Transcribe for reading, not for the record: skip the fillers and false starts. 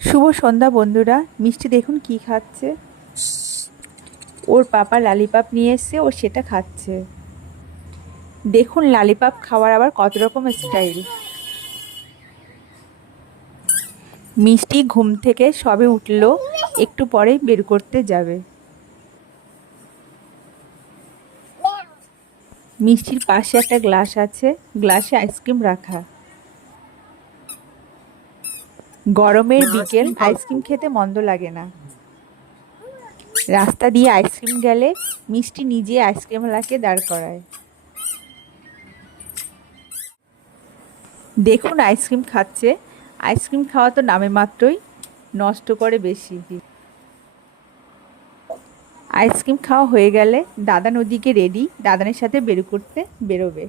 শুভ সন্ধ্যা বন্ধুরা। মিষ্টি দেখুন কি খাচ্ছে। ওর পাপা লালিপাপ নিয়ে এসছে, ও সেটা খাচ্ছে। দেখুন লালিপাপ খাওয়ার আবার কত রকম স্টাইল। মিষ্টি ঘুম থেকে সবে উঠলো, একটু পরেই বের করতে যাবে। মিষ্টির পাশে একটা গ্লাস আছে, গ্লাসে আইসক্রিম রাখা। গরমের বিকেল, আইসক্রিম খেতে মন্দ লাগে না। রাস্তা দিয়ে আইসক্রিম গেলে মিষ্টি নিজে আইসক্রিমওয়ালাকে দাঁড় করায়। দেখুন আইসক্রিম খাচ্ছে। আইসক্রিম খাওয়া তো নামে মাত্রই, নষ্ট করে বেশি। আইসক্রিম খাওয়া হয়ে গেলে দাদান ওদিকে রেডি, দাদানের সাথে বের করতে বেরোবে।